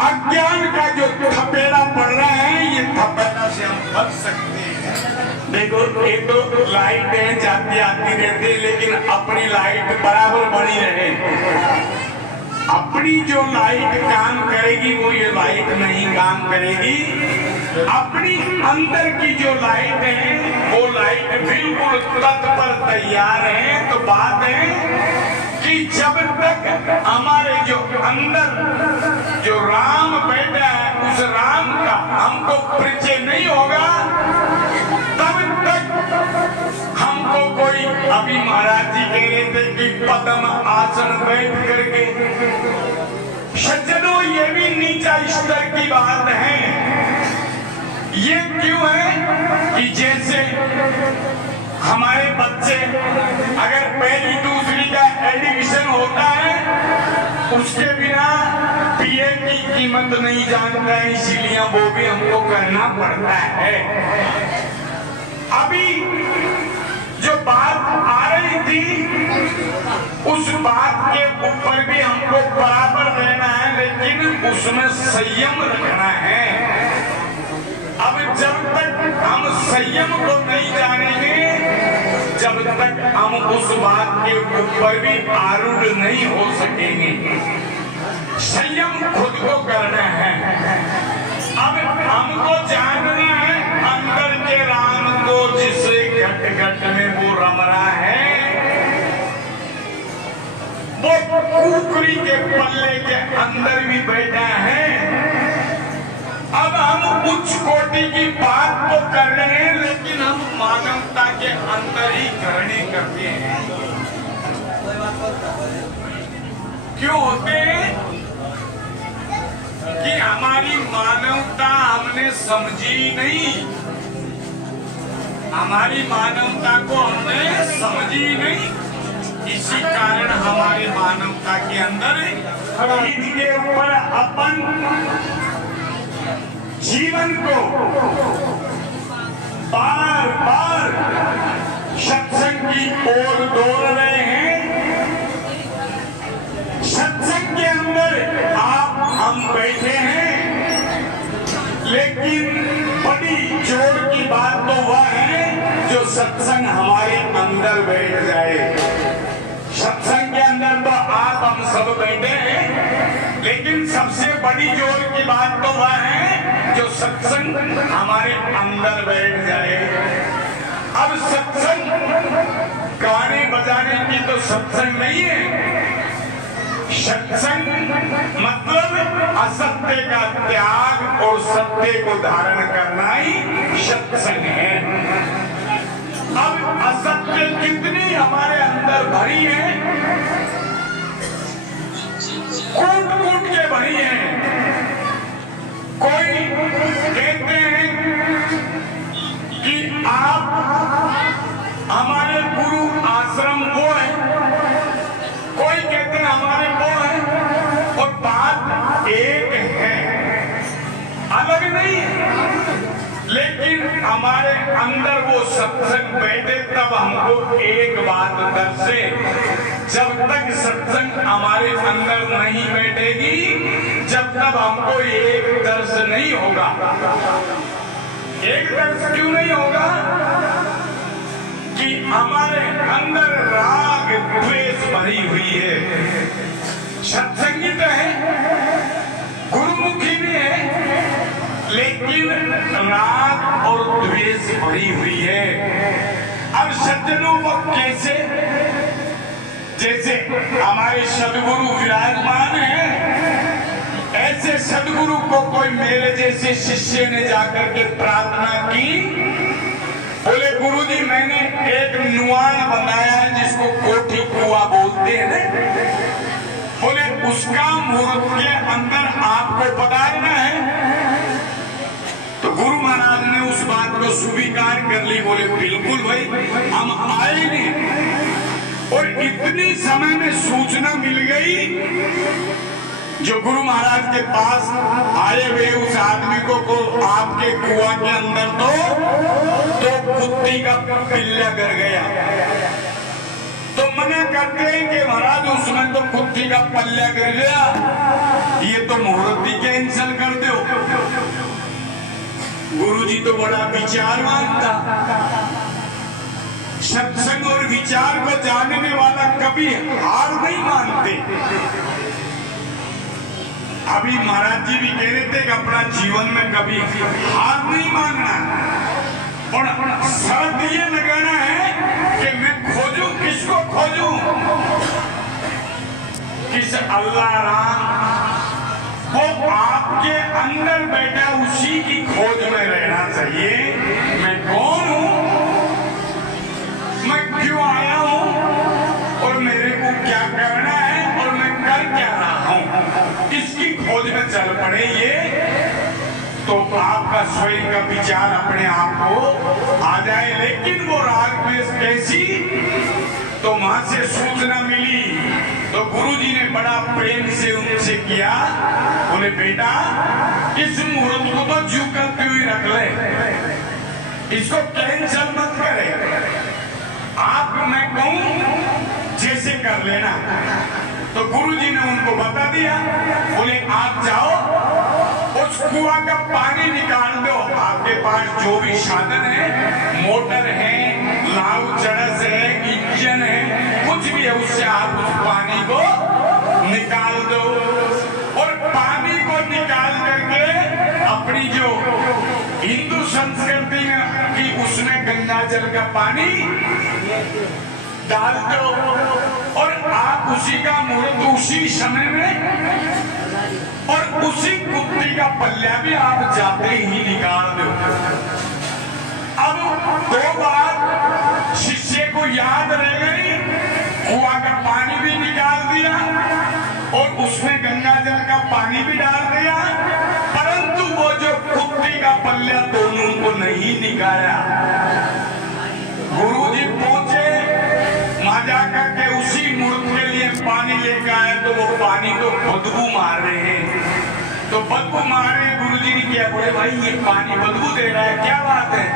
अज्ञान का जो थपेड़ा पड़ रहा है, ये थपेड़ा से हम बच सकते हैं। देखो, ये तो लाइट है, जाती आती रहती है, लेकिन अपनी लाइट बराबर बनी रहे। अपनी जो लाइट काम करेगी वो ये लाइट नहीं काम करेगी। अपनी अंदर की जो लाइट है वो लाइट बिल्कुल तत्पर तैयार है। तो बात है कि जब तक हमारे जो अंदर जो राम बैठा है, उस राम का हमको परिचय नहीं होगा, तब तक हमको कोई, अभी महाराज जी कह रहे थे कि पद्म आसन बैठ करके, सज्जनों ये भी नीचा स्तर की बात है। ये क्यों है कि जैसे हमारे बच्चे अगर पहली दूसरी का एडमिशन होता है, उसके बिना पीए की कीमत नहीं जानता है, इसीलिए वो भी हमको करना पड़ता है। अभी जो बात आ रही थी, उस बात के ऊपर भी हमको बराबर रहना है, लेकिन उसमें संयम रखना है। अब जब तक हम संयम को नहीं जानेंगे, जब तक हम उस बात के ऊपर भी आरूढ़ नहीं हो सकेंगे। संयम खुद को करना है। अब हमको जानना है अंदर के राम को, जिसे घट घट में वो रम रहा है, वो कुकरी के पल्ले के अंदर भी बैठा है। अब हम उच्च कोटि की बात तो कर रहे हैं, लेकिन हम मानवता के अंदर ही करने करते हैं। क्यों होते हैं कि हमारी मानवता हमने समझी नहीं, हमारी मानवता को हमने समझी नहीं। इसी कारण हमारे मानवता के अंदर इसके ऊपर अपन जीवन को बार बार सत्संग की ओर दौड़ रहे हैं। सत्संग के अंदर आप हम बैठे हैं, लेकिन बड़ी जोर की बात तो वह है जो सत्संग हमारे अंदर बैठ जाए। सत्संग के अंदर तो आप हम सब बैठे हैं, लेकिन सबसे बड़ी जोर की बात तो वह है जो सत्संग हमारे अंदर बैठ जाए। अब सत्संग गाने बजाने की तो सत्संग नहीं है। सत्संग मतलब असत्य का त्याग और सत्य को धारण करना ही सत्संग है। अब असत्य कितनी हमारे अंदर भरी है, कूट कूट के भरी है। कोई कहते हैं कि आप हमारे गुरु आश्रम वो है, कोई कहते हैं हमारे वो है, और बात एक है, अलग नहीं है। लेकिन हमारे अंदर वो सत्संग बैठे तब हमको एक बात दर्शे। जब तक सत्संग हमारे अंदर नहीं बैठेगी, जब तक हमको एक दर्श नहीं होगा। एक दर्श क्यों नहीं होगा? कि हमारे अंदर राग द्वेष भरी हुई है। सत्संगी तो है, गुरुमुखी भी है, लेकिन राग और द्वेष भरी हुई है। अब सज्जनों को कैसे, जैसे हमारे सदगुरु विराजमान हैं, ऐसे सदगुरु को कोई मेरे जैसे शिष्य ने जाकर के प्रार्थना की, बोले गुरुजी मैंने एक नुआन बनाया है जिसको कोठी कुआ बोलते हैं ना, बोले उसका मुहूर्त के अंदर आपको पधारना है। तो गुरु महाराज ने उस बात को स्वीकार कर ली। बोले बिल्कुल भाई, हम आएंगे। और इतनी समय में सूचना मिल गई, जो गुरु महाराज के पास आए हुए उस आदमी को आपके कुआं के अंदर तो कुत्ती का पिल्ला कर गया। तो मना करते हैं कि महाराज उसमें तो कुत्ती का पल्ला गिर गया, ये तो मुहूर्ती कैंसिल कर दो। गुरुजी तो बड़ा विचारवान था, सत्संग और विचार को जानने वाला कभी हार नहीं मानते। अभी महाराज जी भी कह रहे थे कि अपना जीवन में कभी हार नहीं मानना, और शर्त ये लगाना है कि मैं खोजूं, किसको खोजूं? किस अल्लाह राम, वो आपके अंदर बैठा, उसी की खोज में रहना चाहिए। मैं कौन हूं, मैं क्यों आया हूं, और मेरे को क्या करना है, और मैं कर क्या रहा हूं, इसकी खोज में चल पड़े ये, तो आपका स्वयं का विचार अपने आप को आ जाए। लेकिन वो राग द्वेष कैसी, तो वहां से सूचना मिली, तो गुरुजी ने बड़ा प्रेम से उनसे किया, बोले बेटा इस मुहूर्त को तो जू करते हुए रख ले, इसको कैंसल मत करे, आप मैं कहूं जैसे कर लेना। तो गुरुजी ने उनको बता दिया, बोले आप जाओ उस कुआं का पानी निकाल दो, आपके पास जो भी साधन है, मोटर है, नाव चरस है, इंजन है, कुछ भी है, उससे आप उस पानी को निकाल दो, और पानी को निकाल करके अपनी जो हिंदू संस्कृति की उसमें गंगा जल का पानी डाल दो, और आप उसी का मुहूर्त उसी समय में, और उसी कुत्ती का पल्ला भी आप जाते ही निकाल दो। अब 2 बार शिष्य को याद रह गई, कुआं का पानी भी निकाल दिया और उसमें गंगा जल का पानी भी डाल दिया, परंतु वो जो कुत्ती का पल्ला दोनों को नहीं निकाला। गुरुजी पहुंचे, वहां जाकर के उसी मूर्त के लिए पानी लेकर आए, तो वो पानी तो बदबू मार रहे हैं, तो बदबू मार रहे, गुरुजी ने क्या, बोले भाई ये पानी बदबू दे रहा है, क्या बात है?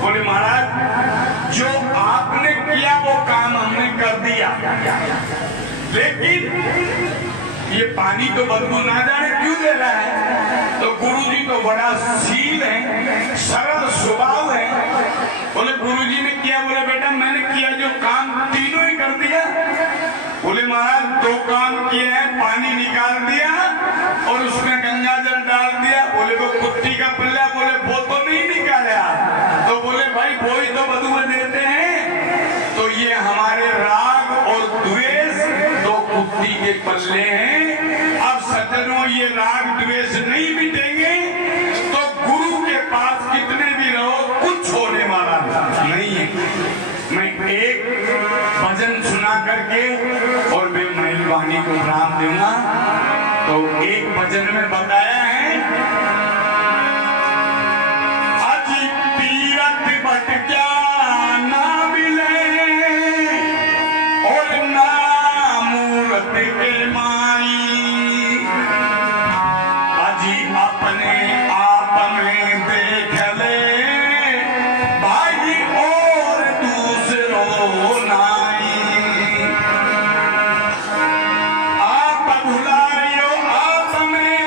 बोले महाराज जो आपने किया वो काम हमने कर दिया, लेकिन ये पानी तो बदबू ना जाने क्यों दे रहा है। तो गुरुजी तो बड़ा शील है, सरल स्वभाव है, बोले गुरुजी ने किया, बोले बेटा मैंने किया जो काम तीनों ही कर दिया। बोले महाराज 2 काम किए हैं, पानी निकाल दिया और उसमें गंगा जल डाल दिया। बोले वो कुत्ती का पल्ला, बोले वो तो नहीं निकाला। तो बोले भाई वो ही तो बदबू देते हैं। तो ये हमारे राग और द्वेष 2 कुत्ती के पल्ले हैं। अब सज्जनों ये राग द्वेष नहीं मिटेंगे तो गुरु के पास कितने भी रहो कुछ होने वाला नहीं है। मैं एक भजन सुना करके और मैं मेहरबानी को विराम दूंगा। तो एक भजन में बताया है, अजी तीरथ बट क्या ना मिले और ना मूरत के माई, अजी अपने आप में देख ले भाई और दूसरों नाई, आप भुलायो आप में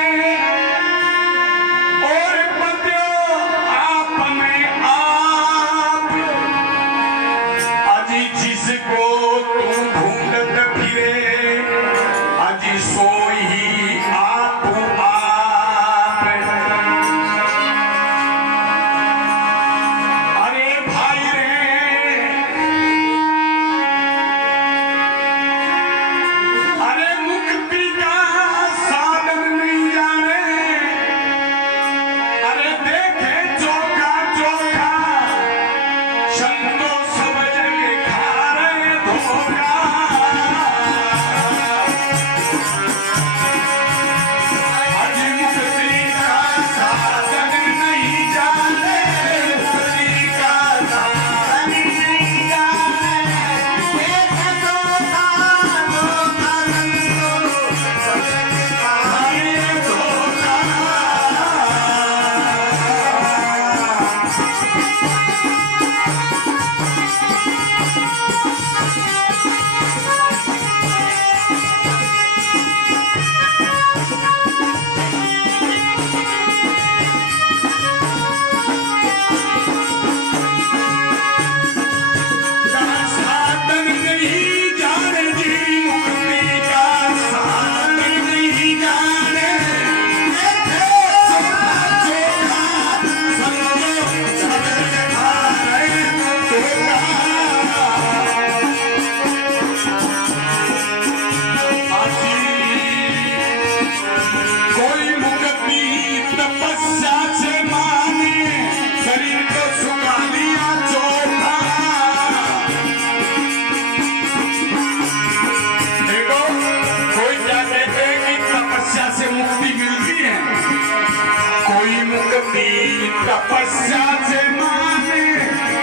मुक्ति तपस्या से माने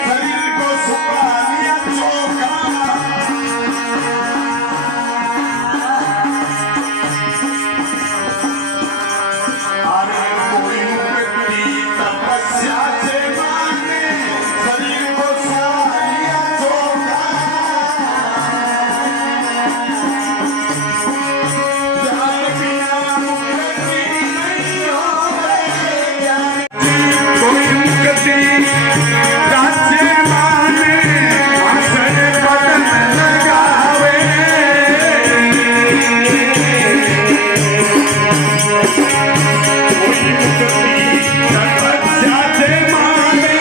शरीर को सुखा लिया चोखा। अरे कोई मुक्ति तपस्या से माने शरीर को सुखा लिया चोखा। ज्ञान बिना मुक्ति नहीं होवे। कोई मुक्ति राज्य माने आसन बदन लगावे। कोई मुक्ति तपस्या से माने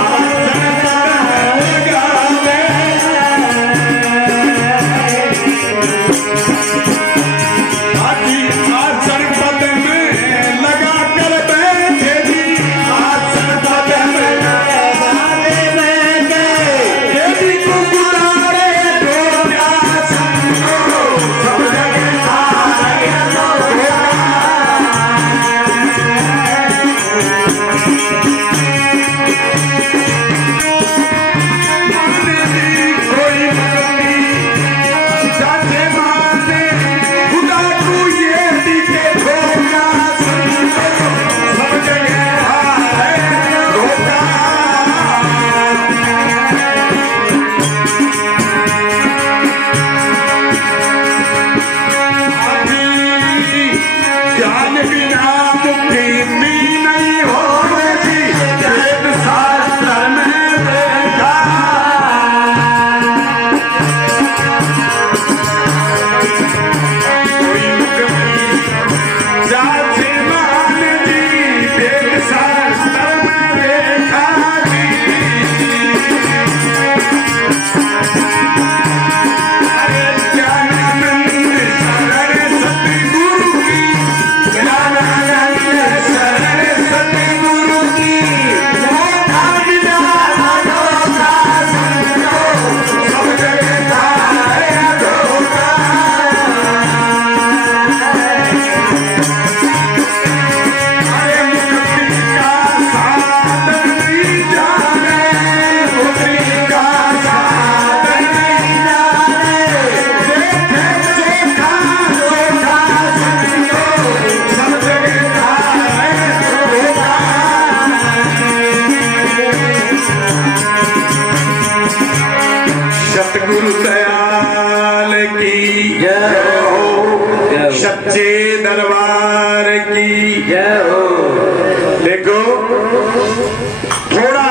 आसन बदन लगावे। आदि आसन बदन लगा कर बैठे जी। आसन बदन देवी को गुजारे दो प्यास सब जगह आए कोई मुक्ति जाते माने खुदा को ये दिखे धोखा। सब जगह आए धोखा। ज्ञान बिना मुक्ति भी नहीं होगी। वेद शास्त्र में देखा। कोई मुक्ति जाते माने जी वेद शास्त्र में देखा जी। अरे ज्ञानानंद शरण सतगुरु की। ज्ञानानंद शरण सतगुरु की। धोखा बिना अधोखा समझो सब जगह आए धोखा। अरे मुक्ति का साधन नहीं जाने। मुक्ति का साधन नहीं जाने। देखे चोखा चोखा समझो सब जगह आए धोखा। सतगुरु दयाल की जय हो। सच्चे दरबार की जय हो। देखो थोड़ा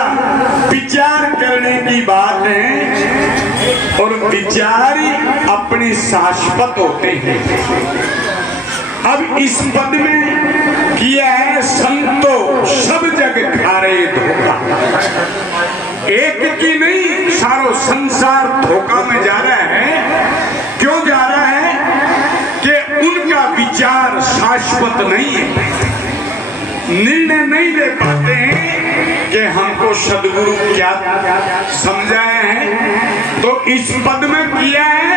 विचार करने की बात है और विचार ही अपने शाश्वत होते हैं। अब इस पद में किया है संतो सब जग खारे धोखा। एक की नहीं सारो संसार धोखा में जा रहा है। क्यों जा रहा है कि उनका विचार शाश्वत नहीं है। निर्णय नहीं ले पाते हैं कि हमको सदगुरु क्या समझाए हैं। तो इस पद में किया है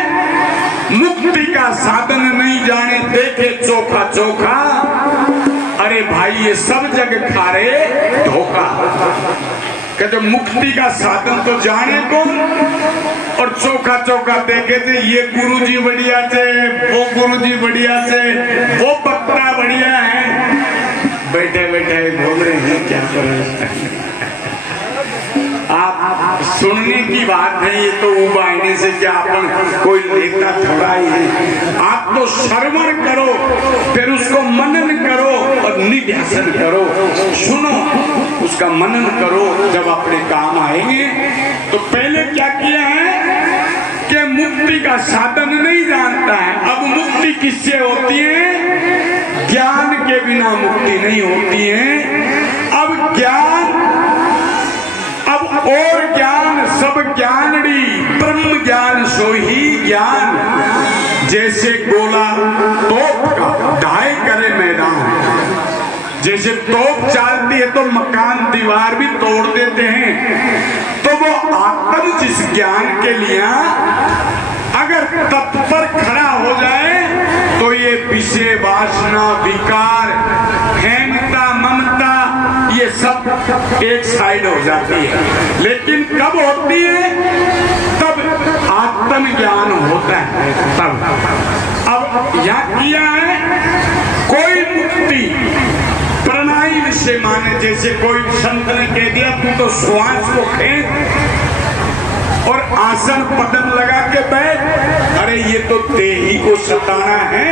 मुक्ति का साधन नहीं जाने देखे चोखा चोखा। अरे भाई ये सब जग खारे धोखा। कि जो मुक्ति का साधन तो जाने कौन और चोखा चोखा देखे थे। ये गुरुजी बढ़िया थे, वो गुरुजी बढ़िया थे, वो बकरा बढ़िया है। बैठे बैठे घूम रहे हैं क्या करें। आप सुनने की बात है ये तो उबाइने से क्या अपन कोई लेता थोड़ा ही है। आप तो श्रवण करो फिर उसको मनन करो और निध्यासन करो। सुनो उसका मनन करो जब अपने काम आएंगे। तो पहले क्या किया है कि मुक्ति का साधन नहीं जानता है। अब मुक्ति किससे होती है? ज्ञान के बिना मुक्ति नहीं होती है। अब ज्ञान अब और ज्ञान सब ज्ञानड़ी ब्रह्म ज्ञान सो ही ज्ञान। जैसे गोला तोप का ढाई करे मैदान। जैसे तोप चलती है तो मकान दीवार भी तोड़ देते हैं। तो वो आत्म जिस ज्ञान के लिए अगर तत्पर खड़ा हो जाए तो ये विषय वासना विकार हेमता ममता सब एक साइड हो जाती है। लेकिन कब होती है? तब आत्मज्ञान होता है तब। अब यहाँ किया है कोई मुक्ति प्राणायाम से माने, जैसे कोई संत ने कह दिया तू तो श्वास को खींच और आसन पदम लगा के बैठ, अरे ये तो देही को सताना है,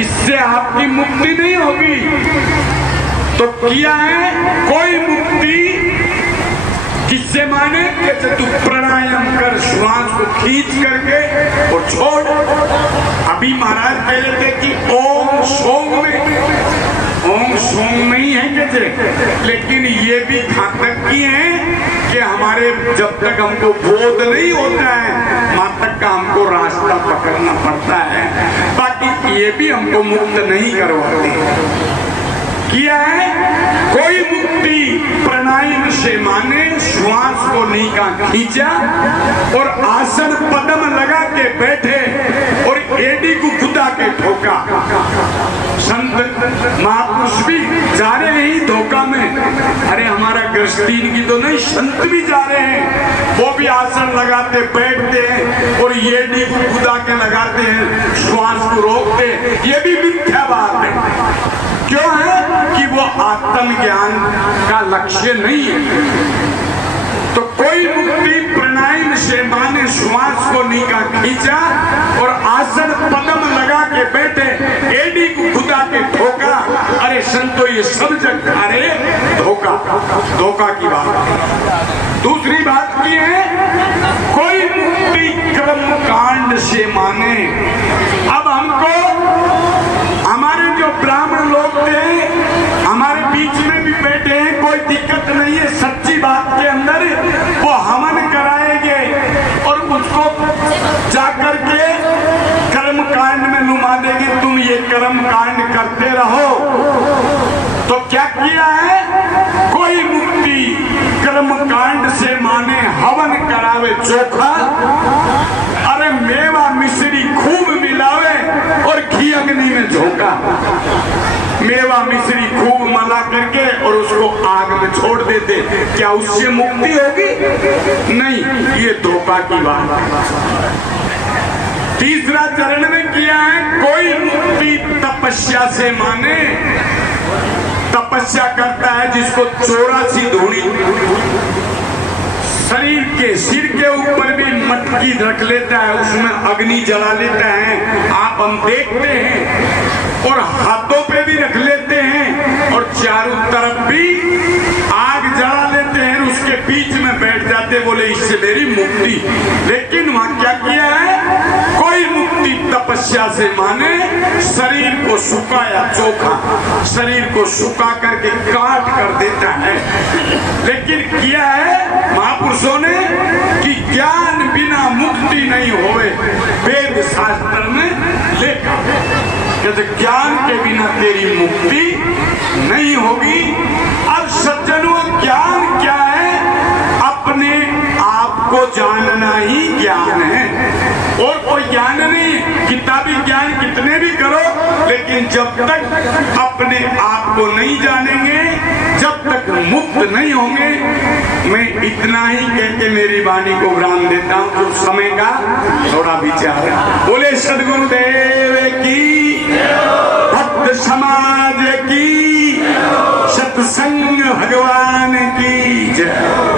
इससे आपकी मुक्ति नहीं होगी। तो किया है कोई मुक्ति किससे माने कि तू प्राणायाम कर, श्वास को खींच करके और छोड़। अभी महाराज कह रहे थे कि ओम सोम में ही है कैसे, लेकिन ये भी घातक की है कि हमारे जब तक हमको बोध नहीं होता है वहां तक का हमको रास्ता पकड़ना पड़ता है, बाकी ये भी हमको मुक्त नहीं करवाते। किया है कोई मुक्ति प्राणायाम से माने, श्वास को नीचा खींचा और आसन पदम लगा के बैठे और एडी को खुदा के ठोका। संत महापुरुष भी जा रहे हैं धोखा में, अरे हमारा गृहस्थीन की तो नहीं, संत भी जा रहे हैं, वो भी आसन लगाते बैठते हैं और एडी को खुदा के लगाते हैं, श्वास को रोकते, ये भी मिथ्या बात है। क्यों है कि वो आत्मज्ञान का लक्ष्य नहीं है। तो कोई मुक्ति प्राणायाम से माने, श्वास को नीचा खींचा और आसन पदम लगा के बैठे, एडी को खुदा के ठोका, अरे संतो ये सब जग, अरे धोखा की बात। दूसरी बात की है कोई मुक्ति कर्म कांड से माने। अब हमको हमारे जो ब्राह्मण लोग थे हमारे बीच में भी बैठे हैं, कोई दिक्कत नहीं है, सच्ची बात के अंदर वो हवन कराएंगे और उसको जाकर के कर्म कांड में नुमा देंगे, तुम ये कर्म कांड करते रहो। तो क्या किया है कोई मुक्ति कर्म कांड से माने, हवन करावे चोखा, अरे मेवा मिश्री खूब मिलावे और घी अग्नि में झोंका, मेवा मिश्री खूब मला करके और उसको आग में छोड़ देते, क्या उससे मुक्ति होगी? नहीं, ये धोखा की बात है। तीसरा चरण में किया है कोई मुक्ति तपस्या से माने। तपस्या करता है जिसको 84 धूणी शरीर के सिर के ऊपर भी मटकी रख लेता है, उसमें अग्नि जला लेता है, आप हम देखते हैं, और हाथों पे भी रख लेते हैं और चारों तरफ भी आग जला लेते हैं, उसके बीच में बैठ जाते, बोले इससे मेरी मुक्ति। लेकिन वहां क्या किया है कोई मुक्ति तपस्या से माने, शरीर को सुखाया चोखा, शरीर को सुखा करके काट कर देता है। लेकिन किया है महापुरुषों ने कि ज्ञान बिना मुक्ति नहीं होवे, वेद शास्त्र में लिखा कि ज्ञान के बिना तेरी मुक्ति नहीं होगी। अब सज्जनों ज्ञान क्या है? अपने आप को जानना ही ज्ञान है, और कोई ज्ञान नहीं। किताबी ज्ञान कितने भी करो, लेकिन जब तक अपने आप को नहीं जानेंगे, जब तक मुक्त नहीं होंगे। मैं इतना ही कह के मेरी वाणी को विराम देता हूँ, तो समय का थोड़ा विचार। बोले सद्गुरुदेव की, भक्त समाज की, सत्संग भगवान की जय।